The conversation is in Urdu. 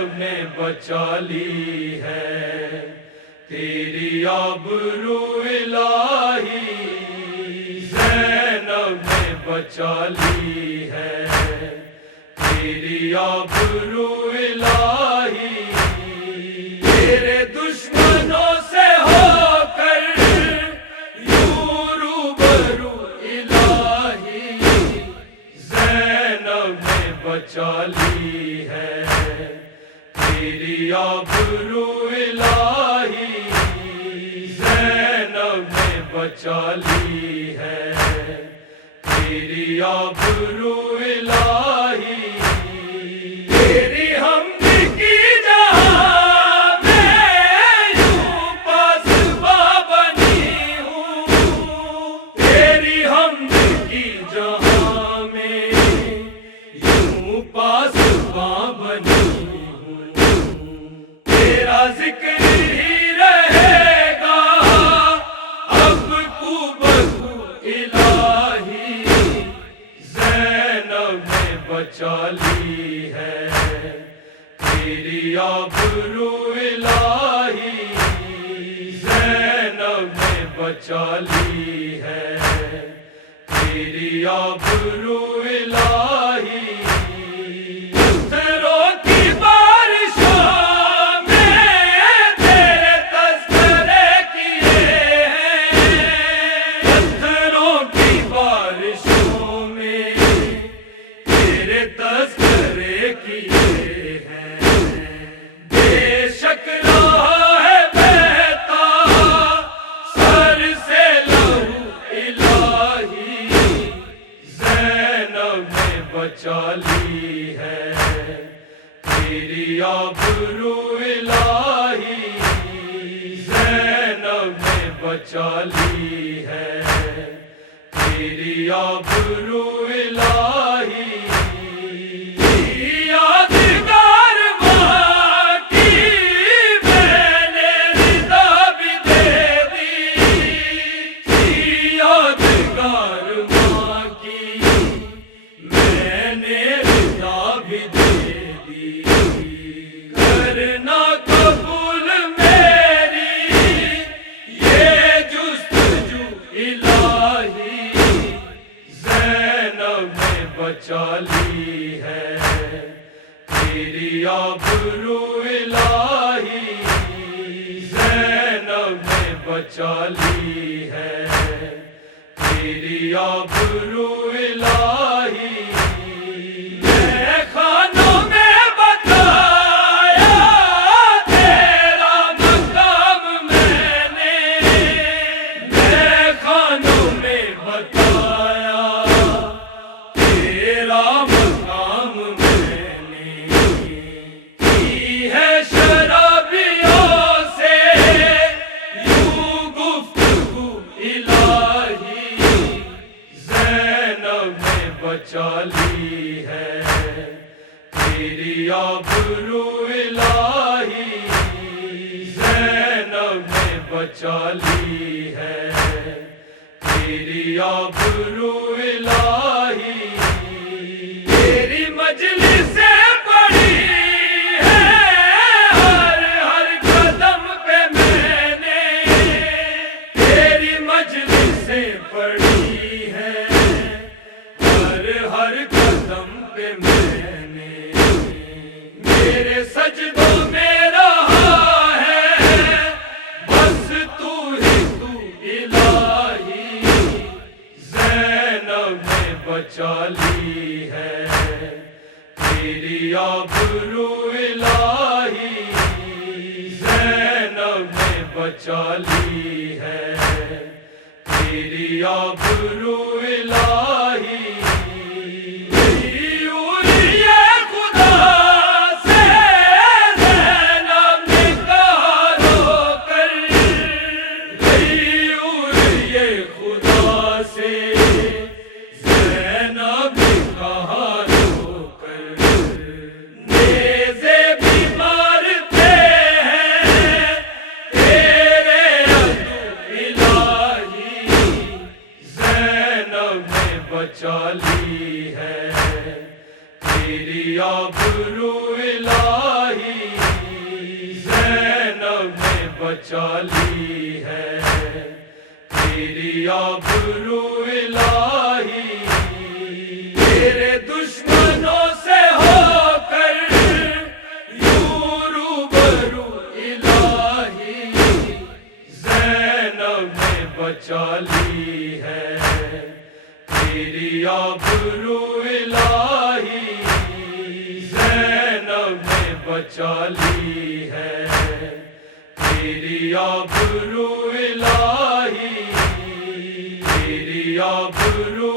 زینب نے بچا لی ہے، تیری آبرو الہی زینب نے بچا لی ہے، تیری آبرو الہی تیرے دشمنوں سے ہو کر یوں روبرو الہی زینب نے بچا لی ہے، تیری آبرو الہی زینب نے بچا لی ہے، تیری آبرو الہی تیری حمد کی جہاں میں یوں پاسباں بنی ہوں، تیری حمد کی جہاں میں یوں پاسباں بنی ہوں، تیرا ذکر ہی رہے گا اب کو بکو الہی زینب نے بچا لی ہے، تیری آبرو الہی زینب نے بچا لی ہے، تیری آبرو الہی پتھروں کی بارشوں میں تیرے تذکرے کیے ہیں، پتھروں کی بارشوں میں تیرے تذکرے کیے ہیں، بے شک رہا ہے بہتا سر سے لہو الہی زینب نے بچا لی ہے، تیری آبرو الہی زینب نے بچا لی ہے، تیری آبرو الہی یادگار ماں کی میں نے رضا بھی دے دی، یادگار ماں کی میں نے رضا بھی دے دی، کرنا قبول میری یہ جستجو الہی زینب نے بچا لی ہے، تیری آبرو الہی زینب نے بچا لی ہے، تیری آبرو الہی میں خانوں میں بتایا تیرا مقام میں خانوں میں بتایا تیرا مقام میں نے کی ہے، شرابیوں سے یوں گفتگو الہی زینب نے بچا لی ہے، تیری آبرو الہی زینب نے بچا لی ہے، تیری آبرو الہی تیری مجلس پڑی ہے ہر ہر قدم پہ میں نے، تیری مجلس پڑی ہے ہر ہر قدم پہ میں نے، میرے سجدوں میں رہا ہے بس تو ہی تو الہی زینب نے بچا لی ہے، تیری آبرو الہی زینب نے بچا لی ہے، تیری آبرو الہی بچا لی ہے، تیری آبرو الہی بچا لی ہے، تیری آبرو الہی، تیرے دشمنوں سے ہو کر یوں روبرو الہی، زینب نے بچا لی ہے، تیری آبرو الہی، زینب نے بچا لی ہے، تیری آبرو الہی، تیری آبرو